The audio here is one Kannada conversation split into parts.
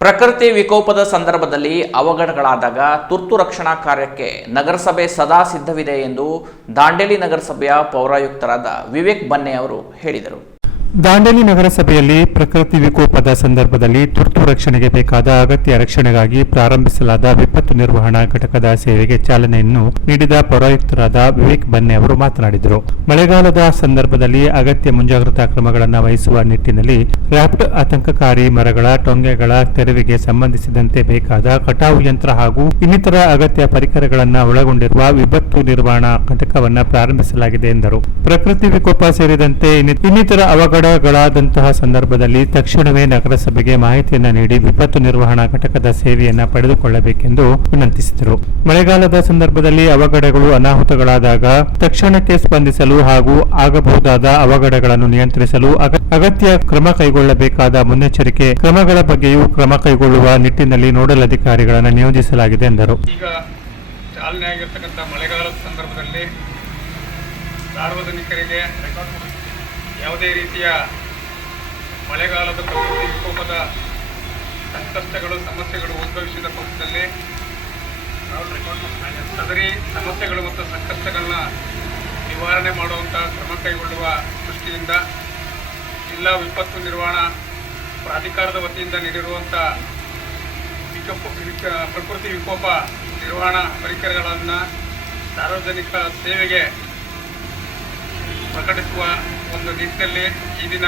ಪ್ರಕೃತಿ ವಿಕೋಪದ ಸಂದರ್ಭದಲ್ಲಿ ಅವಘಡಗಳಾದಾಗ ತುರ್ತು ರಕ್ಷಣಾ ಕಾರ್ಯಕ್ಕೆ ನಗರಸಭೆ ಸದಾ ಸಿದ್ಧವಿದೆ ಎಂದು ದಾಂಡೇಲಿ ನಗರಸಭೆಯ ಪೌರಾಯುಕ್ತರಾದ ವಿವೇಕ್ ಬನ್ನೆ ಅವರು ಹೇಳಿದರು. ದಾಂಡೇಲಿ ನಗರಸಭೆಯಲ್ಲಿ ಪ್ರಕೃತಿ ವಿಕೋಪದ ಸಂದರ್ಭದಲ್ಲಿ ತುರ್ತು ರಕ್ಷಣೆಗೆ ಬೇಕಾದ ಅಗತ್ಯ ರಕ್ಷಣೆಗಾಗಿ ಪ್ರಾರಂಭಿಸಲಾದ ವಿಪತ್ತು ನಿರ್ವಹಣಾ ಘಟಕದ ಸೇವೆಗೆ ಚಾಲನೆಯನ್ನು ನೀಡಿದ ಪೌರಾಯುಕ್ತರಾದ ವಿವೇಕ್ ಬನ್ನೆ ಅವರು ಮಾತನಾಡಿದರು. ಮಳೆಗಾಲದ ಸಂದರ್ಭದಲ್ಲಿ ಅಗತ್ಯ ಮುಂಜಾಗ್ರತಾ ಕ್ರಮಗಳನ್ನು ವಹಿಸುವ ನಿಟ್ಟಿನಲ್ಲಿ ರ್ಯಾಪ್ಟ್ ಆತಂಕಕಾರಿ ಮರಗಳ, ಟೊಂಗೆಗಳ ತೆರವಿಗೆ ಸಂಬಂಧಿಸಿದಂತೆ ಬೇಕಾದ ಕಟಾವು ಯಂತ್ರ ಹಾಗೂ ಇನ್ನಿತರ ಅಗತ್ಯ ಪರಿಕರಗಳನ್ನು ಒಳಗೊಂಡಿರುವ ವಿಪತ್ತು ನಿರ್ವಹಣಾ ಘಟಕವನ್ನು ಪ್ರಾರಂಭಿಸಲಾಗಿದೆ ಎಂದರು. ಪ್ರಕೃತಿ ವಿಕೋಪ ಸೇರಿದಂತೆ ಇನ್ನಿತರ ಇನ್ನಿತರ ಅವಘಡಗಳಾದಂತಹ ಸಂದರ್ಭದಲ್ಲಿ ತಕ್ಷಣವೇ ನಗರಸಭೆಗೆ ಮಾಹಿತಿಯನ್ನು ನೀಡಿ ವಿಪತ್ತು ನಿರ್ವಹಣಾ ಘಟಕದ ಸೇವೆಯನ್ನು ಪಡೆದುಕೊಳ್ಳಬೇಕೆಂದು ವಿನಂತಿಸಿದರು. ಮಳೆಗಾಲದ ಸಂದರ್ಭದಲ್ಲಿ ಅವಘಡಗಳು ಅನಾಹುತಗಳಾದಾಗ ತಕ್ಷಣಕ್ಕೆ ಸ್ಪಂದಿಸಲು ಹಾಗೂ ಆಗಬಹುದಾದ ಅವಘಡಗಳನ್ನು ನಿಯಂತ್ರಿಸಲು ಅಗ- ಅಗತ್ಯ ಕ್ರಮ ಕೈಗೊಳ್ಳಬೇಕಾದ ಮುನ್ನೆಚ್ಚರಿಕೆ ಕ್ರಮಗಳ ಬಗ್ಗೆಯೂ ಕ್ರಮ ಕೈಗೊಳ್ಳುವ ನಿಟ್ಟಿನಲ್ಲಿ ನೋಡಲ್ ಅಧಿಕಾರಿಗಳನ್ನು ನಿಯೋಜಿಸಲಾಗಿದೆ ಎಂದರು. ಮಳೆಗಾಲದ ಸಂದರ್ಭದಲ್ಲಿ ಸಾರ್ವಜನಿಕರಿಗೆ ಯಾವುದೇ ರೀತಿಯ ಮಳೆಗಾಲದ ಪ್ರಕೃತಿ ವಿಕೋಪದ ಸಂಕಷ್ಟಗಳು, ಸಮಸ್ಯೆಗಳು ಉದ್ಭವಿಸಿದ ಪಕ್ಷದಲ್ಲಿ ಸದರಿ ಸಮಸ್ಯೆಗಳು ಮತ್ತು ಸಂಕಷ್ಟಗಳನ್ನ ನಿವಾರಣೆ ಮಾಡುವಂಥ ಕ್ರಮ ಕೈಗೊಳ್ಳುವ ದೃಷ್ಟಿಯಿಂದ ಜಿಲ್ಲಾ ವಿಪತ್ತು ನಿರ್ವಹಣಾ ಪ್ರಾಧಿಕಾರದ ವತಿಯಿಂದ ನೀಡಿರುವಂಥ ವಿಕೋಪ, ವಿಕ- ಪ್ರಕೃತಿ ವಿಕೋಪ ನಿರ್ವಹಣಾ ಪರಿಕರಗಳನ್ನು ಸಾರ್ವಜನಿಕ ಸೇವೆಗೆ ಪ್ರಕಟಿಸುವ ಒಂದು ನಿಟ್ಟಿನಲ್ಲಿ ಈ ದಿನ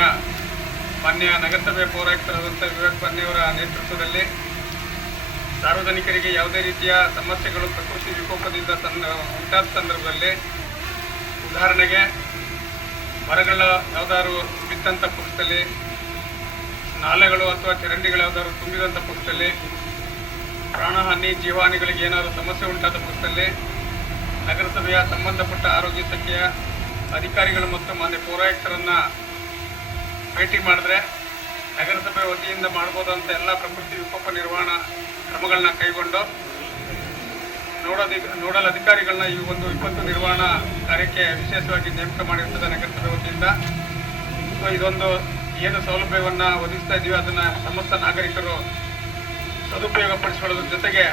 ಮಾನ್ಯ ನಗರಸಭೆ ಪೌರಾಯುಕ್ತರಾದಂಥ ವಿವೇಕ್ ಬನ್ನೆಯವರ ನೇತೃತ್ವದಲ್ಲಿ ಸಾರ್ವಜನಿಕರಿಗೆ ಯಾವುದೇ ರೀತಿಯ ಸಮಸ್ಯೆಗಳು ಪ್ರಕೃತಿ ವಿಕೋಪದಿಂದ ತನ್ನ ಉಂಟಾದ ಸಂದರ್ಭದಲ್ಲಿ ಉದಾಹರಣೆಗೆ ಮರಗಳ ಯಾವ್ದಾದ್ರು ಬಿತ್ತಂಥ ಪಕ್ಷದಲ್ಲಿ, ನಾಲೆಗಳು ಅಥವಾ ಚರಂಡಿಗಳು ಯಾವ್ದಾದ್ರು ತುಂಬಿದಂಥ ಪಕ್ಷದಲ್ಲಿ, ಪ್ರಾಣಹಾನಿ ಜೀವಹಾನಿಗಳಿಗೆ ಏನಾದರೂ ಸಮಸ್ಯೆ ಉಂಟಾದ ಪಕ್ಷದಲ್ಲಿ ನಗರಸಭೆಯ ಸಂಬಂಧಪಟ್ಟ ಆರೋಗ್ಯ ಇಲಾಖೆಯ ಅಧಿಕಾರಿಗಳು ಮತ್ತು ಮಾನ್ಯ ಪೌರಾಯುಕ್ತರನ್ನ ಭೇಟಿ ಮಾಡಿದ್ರೆ ನಗರಸಭೆ ವತಿಯಿಂದ ಮಾಡ್ಬೋದಂತ ಎಲ್ಲ ಪ್ರಕೃತಿ ವಿಕೋಪ ನಿರ್ವಹಣಾ ಕ್ರಮಗಳನ್ನ ಕೈಗೊಂಡು ನೋಡೋದಿ ನೋಡಲ್ ಅಧಿಕಾರಿಗಳನ್ನ ಈ ಒಂದು ವಿಪತ್ತು ನಿರ್ವಹಣಾ ಕಾರ್ಯಕ್ಕೆ ವಿಶೇಷವಾಗಿ ನೇಮಕ ಮಾಡಿರ್ತದೆ ನಗರಸಭೆ ವತಿಯಿಂದ. ಸೊ ಇದೊಂದು ಏನು ಸೌಲಭ್ಯವನ್ನು ಒದಗಿಸ್ತಾ ಇದೀವಿ, ಅದನ್ನು ಸಮಸ್ತ ನಾಗರಿಕರು ಸದುಪಯೋಗ ಪಡಿಸಿಕೊಳ್ಳೋದ್ರ ಜೊತೆಗೆ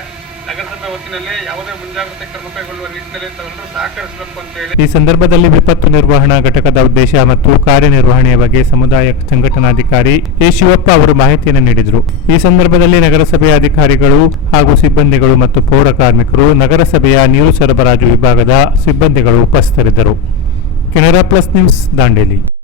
ಈ ಸಂದರ್ಭದಲ್ಲಿ ವಿಪತ್ತು ನಿರ್ವಹಣಾ ಘಟಕದ ಉದ್ದೇಶ ಮತ್ತು ಕಾರ್ಯನಿರ್ವಹಣೆಯ ಬಗ್ಗೆ ಸಮುದಾಯ ಸಂಘಟನಾಧಿಕಾರಿ ಎ ಶಿವಪ್ಪ ಅವರು ಮಾಹಿತಿಯನ್ನು ನೀಡಿದರು. ಈ ಸಂದರ್ಭದಲ್ಲಿ ನಗರಸಭೆಯ ಅಧಿಕಾರಿಗಳು ಹಾಗೂ ಸಿಬ್ಬಂದಿಗಳು ಮತ್ತು ಪೌರ ಕಾರ್ಮಿಕರು ನಗರಸಭೆಯ ನೀರು ಸರಬರಾಜು ವಿಭಾಗದ ಸಿಬ್ಬಂದಿಗಳು ಉಪಸ್ಥಿತರಿದ್ದರು. Canara plus news Dandeli.